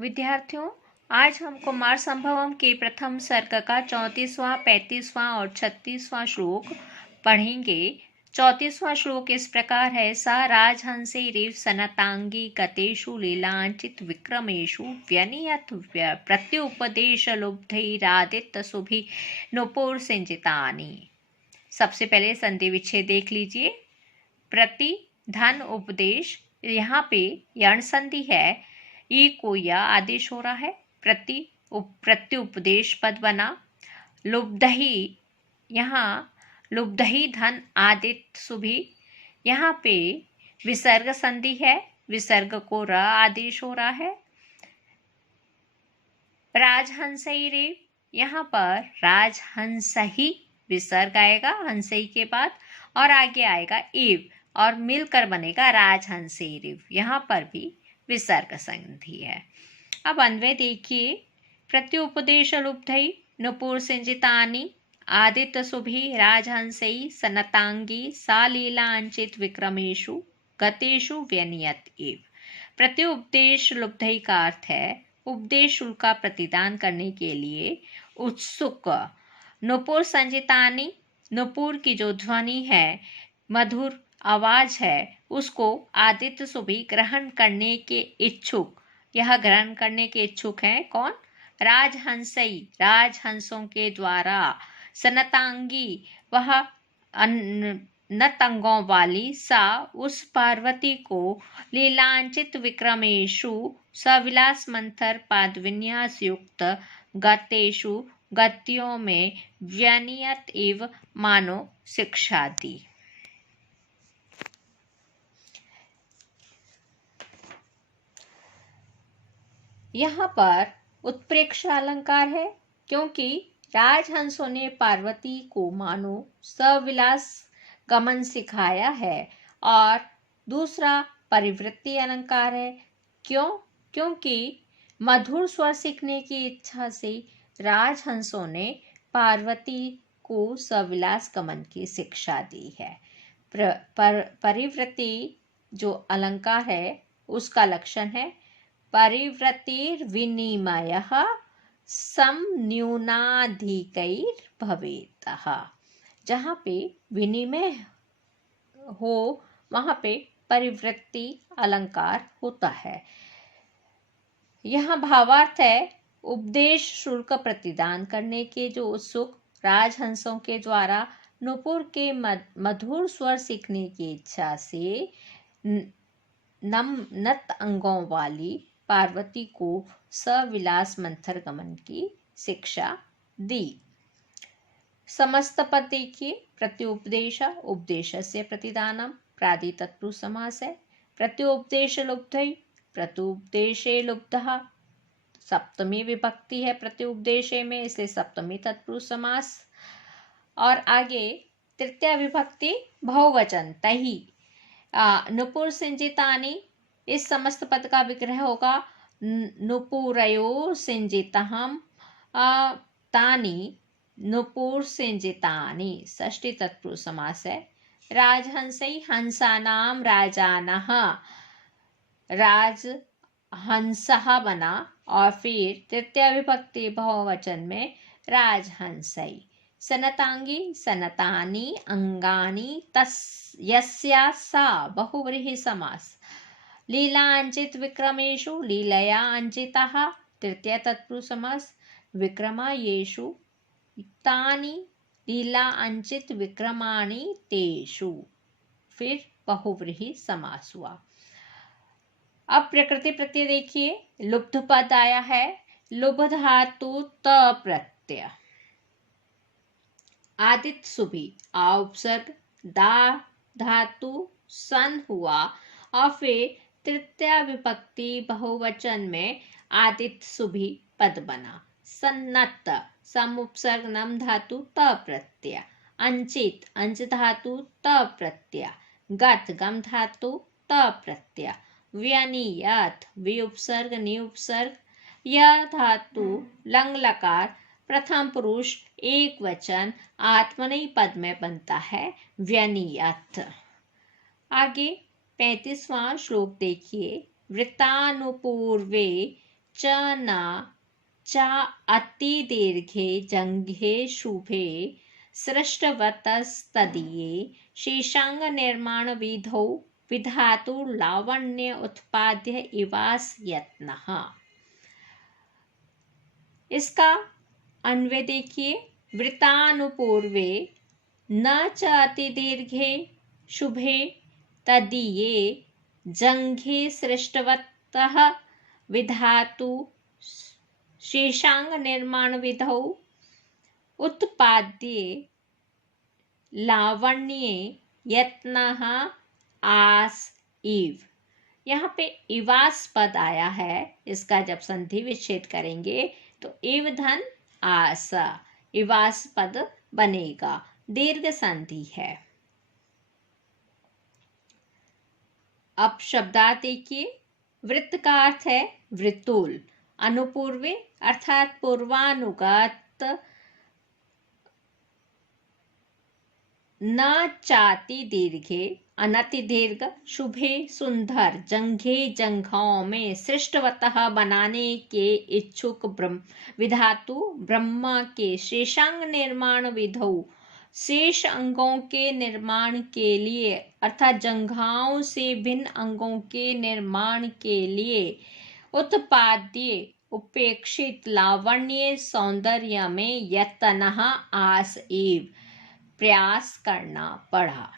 विद्यार्थियों, आज हम कुमार संभवम के प्रथम सर्ग का 34वां, 35वां और 36वां श्लोक पढ़ेंगे। 34वां श्लोक इस प्रकार है। सा राजहंसैरिव सनतांगी गतेषु लीलांचित विक्रमेषु व्यनियत प्रत्युपदेशलुब्धैरादित्यसुभिः नुपुर सिंचितानि। सबसे पहले संधि विच्छेद देख लीजिए। प्रति धन उपदेश, यहाँ पे यण संधि है। ई को या आदेश हो रहा है। प्रत्युपदेश पद बना। लुब्धही, यहाँ लुब्धही धन आदित सुभी, यहाँ पे विसर्ग संधि है। विसर्ग को र आदेश हो रहा है। राजहंसैरे, यहाँ पर राजहंसही विसर्ग आएगा हंसई के बाद और आगे आएगा एव और मिलकर बनेगा राजहंसैरिव। यहाँ पर भी विसर्ग संधि है। अब अन्वय देखिए। प्रत्युपदेश लुब्धई नुपुर सिंचितानि आदित्य सुभी राजहंसई सनतांगी सा लीलांचित विक्रमेषु गतेषु व्यनियत एव। प्रत्युपदेश लुब्धई का अर्थ है उपदेश शुल्क का प्रतिदान करने के लिए उत्सुक। नुपुर संजितानी, नुपुर की जो ध्वनि है, मधुर आवाज है, उसको आदित्य सुभी ग्रहण करने के इच्छुक। यह ग्रहण करने के इच्छुक हैं कौन? राजहंसई, राजहंसों के द्वारा। सनतांगी, वह नतंगों वाली। सा, उस पार्वती को। लीलांचित विक्रमेशु, सविलास मंथर पादविन्यास युक्त। गतेषु, गतियों में। व्यनियत एव, मानो शिक्षा दी। यहाँ पर उत्प्रेक्ष अलंकार है क्योंकि राजहंसों ने पार्वती को मानो सविलास गमन सिखाया है। और दूसरा परिवृत्ति अलंकार है। क्योंकि मधुर स्वर सीखने की इच्छा से राजहंसों ने पार्वती को सविलास गमन की शिक्षा दी है। परिवृत्ति जो अलंकार है उसका लक्षण है परिवृत्तिर्विनिमयः समन्यूनाधिकैर्भवेतः। जहाँ पे विनिमय हो वहाँ पे परिवृत्ति अलंकार होता है। यहाँ भावार्थ है उपदेश शुल्क प्रतिदान करने के जो उत्सुक राजहंसों के द्वारा नुपुर के मधुर स्वर सीखने की इच्छा से नत अंगों वाली पार्वती को सविलास मंथर गमन की शिक्षा दी। समस्त पद देखिए। प्रत्युपदेश, उपदेशस्य प्रतिदानम, प्रादि तत्पुरुष समास है। प्रत्युपदेश लुब्धई, प्रत्युपदेशे लुब्धः, सप्तमी विभक्ति है प्रत्युपदेशे में, इसलिए सप्तमी तत्पुरुष समास। और आगे तृतीय विभक्ति बहुवचन तही। नुपुर सिंजितानि, इस समस्त पद का विग्रह होगा नुपुरयो सिंजितहम तानि नुपुर सिंजितानि, षष्ठी तत्पुरुष समास है। राजहंसई हंसानाम राजानः, राजहंसः बना और फिर तृतीय विभक्ति बहुवचन में राजहंसई। सनतांगी सनतानि अंगानि यस्या सा, बहुव्रीहि समास। लीलांचित विक्रमेषु लीलया अंचितः, तृतीय तत्पुरुष समास। विक्रमायेषु तानि लीला अंचित विक्रमाणि तेषु, फिर बहुव्रीहि समास हुआ। अब प्रकृति प्रत्यय देखिए। लुब्ध पद आया है। लुभ धातु त प्रत्यय। आदित्य सुभी आ उपसर्ग, दा धातु सन हुआ और फिर तृतीय विभक्ति बहुवचन में आदित्य सुभी पद बना। सन्नत, सम उपसर्ग नम धातु त प्रत्यय। अंचित, अंच धातु त प्रत्यय। गत, गम धातु त प्रत्यय। व्यनियत, वि उपसर्ग नि उपसर्ग। यह धातु लंग लकार प्रथम पुरुष एक वचन आत्मनेय पद में बनता है व्यनियत। आगे 35वां श्लोक देखिए। वृत्तानुपूर्वे च न च अतिदीर्घे जङ्घे शुभे सृष्टवतस्तदीये शेषाङ्गनिर्माणविधौ विधातुर्लावण्य उत्पाद्य इवास यत्नः। इसका अन्वय देखिए। वृतानुपूर्वे न च अतिदीर्घे शुभे तदीये जङ्घे सृष्टवतः विधातु शेषांग निर्माण विधौ उत्पाद्ये लावण्ये यत्नः आस इव। यहाँ पे इवास पद आया है, इसका जब संधि विच्छेद करेंगे तो इव धन आस, इवास पद बनेगा, दीर्घ संधि है। अब शब्दार्थ देखिए। वृत्त का अर्थ है वृतुल, अनुपूर्वे अर्थात पूर्वानुगत, न चाति दीर्घे अनति दीर्घ, शुभे सुंदर, जंघे जंघाओं में, सृष्टवतः बनाने के इच्छुक विधातु ब्रह्मा के, शेषांग निर्माण विधौ शेष अंगों के निर्माण के लिए अर्थात जंघाओं से भिन्न अंगों के निर्माण के लिए, उत्पाद्य उपेक्षित, लावण्य सौंदर्य में, यत्नः आस एव प्रयास करना पड़ा।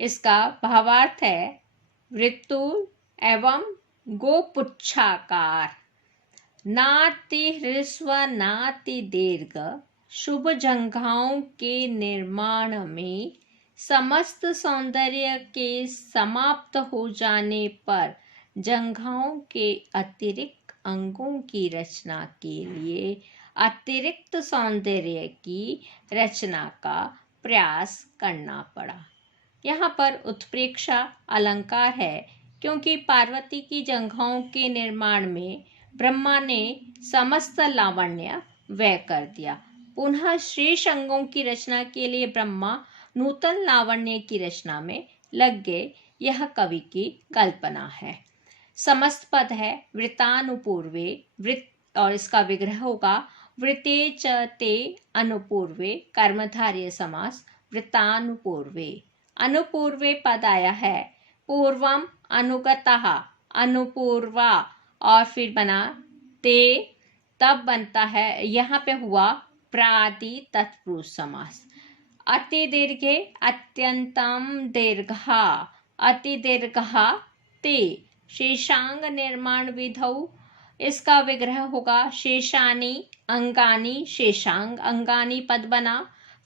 इसका भावार्थ है वृत्तु एवं गोपुच्छाकार, नाति ह्रस्व नाति दीर्घ, शुभ जंघाओं के निर्माण में समस्त सौंदर्य के समाप्त हो जाने पर जंघाओं के अतिरिक्त अंगों की रचना के लिए अतिरिक्त सौंदर्य की रचना का प्रयास करना पड़ा। यहाँ पर उत्प्रेक्षा अलंकार है, क्योंकि पार्वती की जंघाओं के निर्माण में ब्रह्मा ने समस्त लावण्य व्यय कर दिया। पुनः शेष अंगों की रचना के लिए ब्रह्मा नूतन लावण्य की रचना में लग गए, यह कवि की कल्पना है। समस्त पद है वृतानुपूर्वे, वृत्त और इसका विग्रह होगा वृते च ते अनुपूर्वे, कर्मधारय समास, वृतानुपूर्वे। अनुपूर्वे पद आया है पूर्वम अनुगतः, अनुपूर्वा और फिर बना ते, तब बनता है, यहाँ पे हुआ प्रादि तत्पुरुष समास। अति दीर्घे अत्यंतम दीर्घा, अति दीर्घा ते, शेषांग निर्माण विधौ, इसका विग्रह होगा शेषानि अंगानि, शेषांग अंगानि पद बना।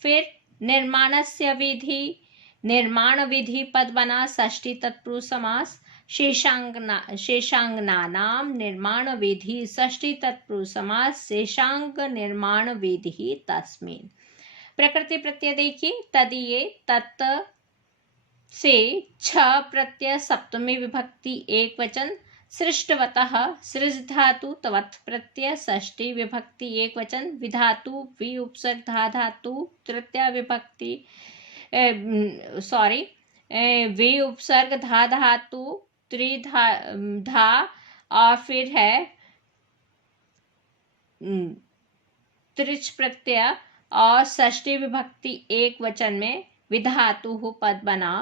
फिर निर्माणस्य विधि, निर्माण विधि पद बना, षष्ठी तत्पुरुष समास। शेषांगनानाम निर्माण विधि, षष्ठी तत्पुरुष समास, शेषांग निर्माण विधि तस्मिन्। प्रकृति प्रत्यय देखिए। तदीये तत् से छ प्रत्यय सप्तमी विभक्ति एक वचन, सृष्टवतः सृज धातु तवत् प्रत्यय षष्ठी विभक्ति एक वचन, विधातु वि उपसर्ग धा धातु तृतीय विभक्ति वे उपसर्ग धा धातु त्रिधा धा, और फिर है त्रिच प्रत्यय और षष्ठी विभक्ति एक वचन में विधातु पद बना।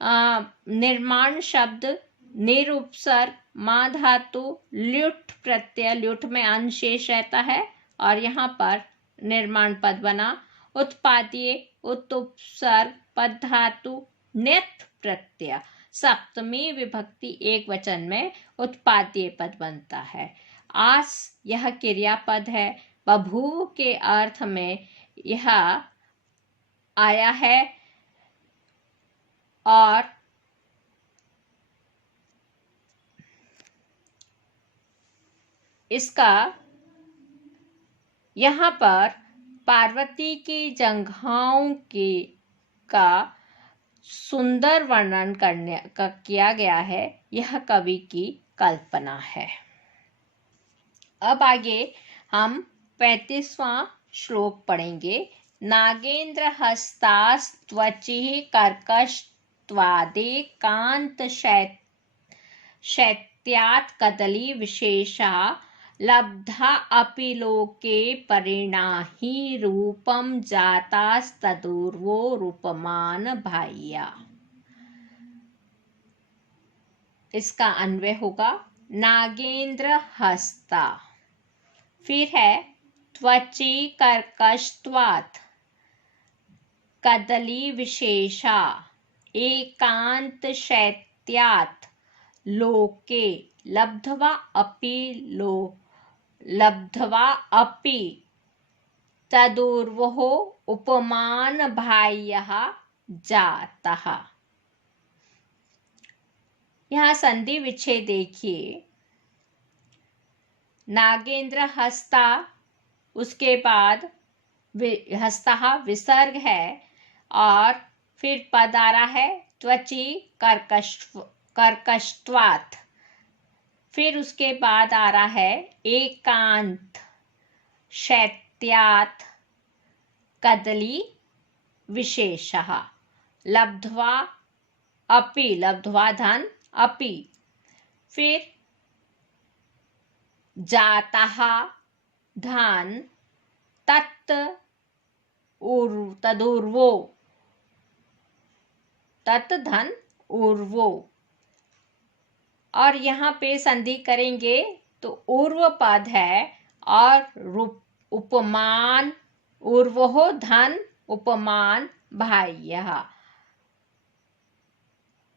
निर्माण शब्द निरुपसर्ग मा धातु ल्युट प्रत्यय, ल्युट में अंशेष रहता है और यहाँ पर निर्माण पद बना। उत्पाद्य उत्पसर्ग पद धातु नेत प्रत्यय, सप्तमी विभक्ति एक वचन में उत्पाद्य पद बनता है। आस यह क्रियापद है, बभूव के अर्थ में यह आया है और इसका यहाँ पर पार्वती की जंघाओं के का सुंदर वर्णन करने का किया गया है, यह कवि की कल्पना है। अब आगे हम 35वां श्लोक पढ़ेंगे। नागेंद्र हस्तास्त्वचि कर्कशत्वादे कांत शैत्यात् कदली विशेषा लब्धा अपि लोके परिणाहि रूपम जातास्तदूर्वो रूपमान बाह्या। इसका अन्वय होगा नागेंद्र हस्ता। फिर है त्वची कर्कशत्वात् कदली विशेषा एकांत शैत्यात् लोके लब्ध्वा अपि तदूर्वः उपमान बाह्यः जातः। यहाँ संधि विच्छेद देखिए, नागेंद्र हस्ता, उसके बाद हस्तः विसर्ग है और फिर पद आ रहा है त्वची कर्कशत्वात्, फिर उसके बाद आ रहा है एकांत शैत्यात् कदली विशेषः लब्ध्वा अपि, लब्ध्वा धन अपि, फिर जातः धन तदूर्वो, तत् धन ऊर्वो। और यहाँ पे संधि करेंगे तो ऊर्व पद है और उपमान, ऊर्वो धन उपमान बाह्यः।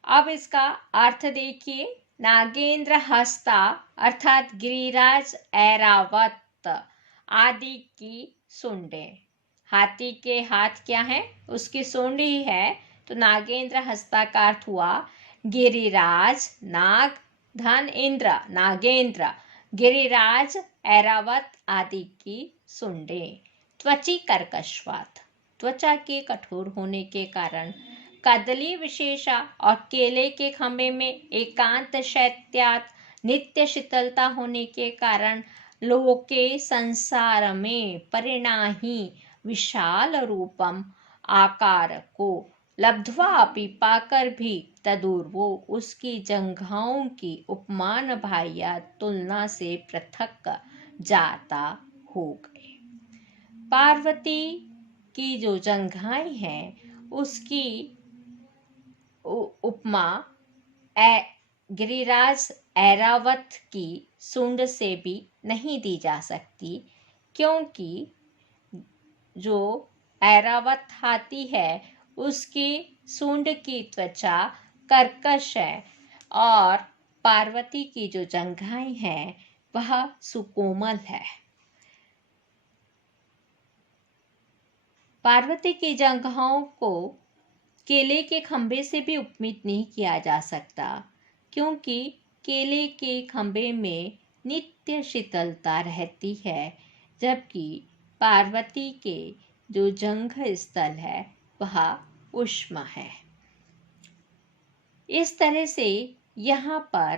अब इसका अर्थ देखिए, नागेंद्र हस्ता अर्थात गिरिराज ऐरावत आदि की सूंडें। हाथी के हाथ क्या है? उसकी सूंड ही है। तो नागेंद्र हस्ता का अर्थ हुआ गिरिराज, नाग धन इंद्र, नागेंद्र, गिरिराज ऐरावत आदि की सूंडें। त्वची कर्कशत्वात्, त्वचा के कठोर होने के कारण, कदली विशेषा और केले के खंभे में एकांत शैत्यात् नित्य शीतलता होने के कारण, लोके संसार में परिणाही विशाल रूपम आकार को लब्ध्वा अपि पाकर भी तदूर्वो उसकी जंघाओं की उपमान बाह्या तुलना से पृथक जाता हो गए। पार्वती की जो जंघाएं हैं उसकी उपमा गिरिराज ऐरावत की सूंड से भी नहीं दी जा सकती, क्योंकि जो ऐरावत हाथी है उसकी सूंड की त्वचा कर्कश है और पार्वती की जो जंघाएं हैं वह सुकोमल है। पार्वती की जंघाओं को केले के खंभे से भी उपमित नहीं किया जा सकता, क्योंकि केले के खंभे में नित्य शीतलता रहती है, जबकि पार्वती के जो जंघ स्थल है वह उष्म है। इस तरह से यहाँ पर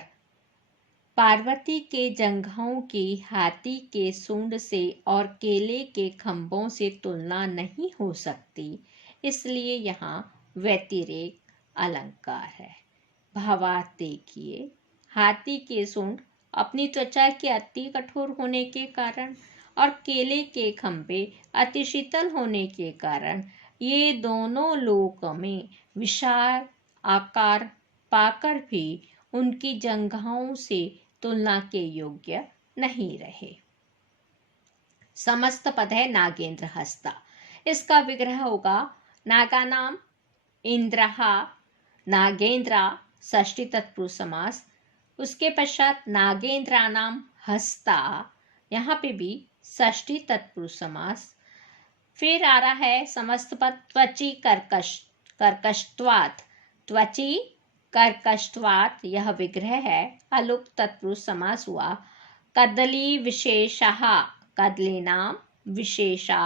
पार्वती के जंघाओं की हाथी के सूंड से और केले के खंभों से तुलना नहीं हो सकती, इसलिए यहाँ व्यतिरेक अलंकार है। भावार्थ देखिए, हाथी के सूंड अपनी त्वचा के अति कठोर होने के कारण और केले के खंभे अति शीतल होने के कारण ये दोनों लोक में विशाल आकार पाकर भी उनकी जंघाओं से तुलना के योग्य नहीं रहे। समस्त पद है नागेंद्र हस्ता। इसका विग्रह होगा नागानाम इंद्रहा नागेंद्रा षष्ठी तत्पुरुष समास। उसके पश्चात नागेंद्रानाम हस्ता, यहाँ पे भी षष्ठी तत्पुरुष समास। फिर आ रहा है समस्त पद त्वची कर्कशत्वात्, त्वची कर्कशत्वात् यह विग्रह है, अलुक तत्पुरुष समास हुआ। कदली विशेषः, कदली नाम विशेषा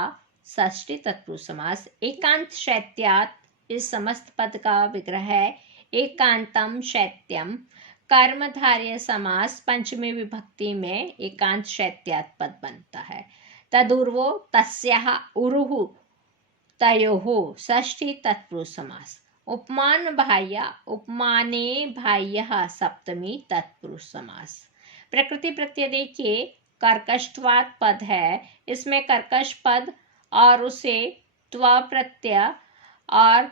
षष्ठी तत्पुरुष समास। एकांत शैत्यात् इस समस्त पद का विग्रह है एकांतम शैत्यम। कर्मधारय समास पंचमी विभक्ति में एकांत शैत्यात् पद बनता है। तदूर्वो तस्याः उरुः तयोः षष्ठी तत्पुरुष समास। उपमान बाह्य, उपमाने बाह्यः सप्तमी तत्पुरुष समास। प्रकृति प्रत्यय देखिए, कर्कशत्वात् पद है, इसमें कर्कश पद और उसे त्व प्रत्यय और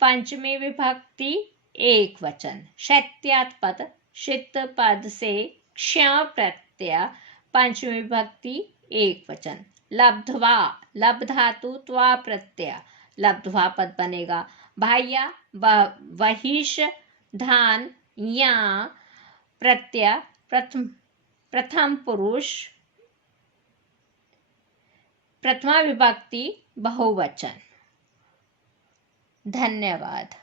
पंचमी विभक्ति एक वचन। शैत्यात् पद, शित पद से क्ष प्रत्यय पंचमी विभक्ति एक वचन। लब्ध्वा, लब्ध धातु त्वा प्रत्यय लब्ध्वा पद बनेगा। बाह्य वहिष धान या प्रत्यय प्रथम पुरुष प्रथमा विभक्ति बहुवचन। धन्यवाद।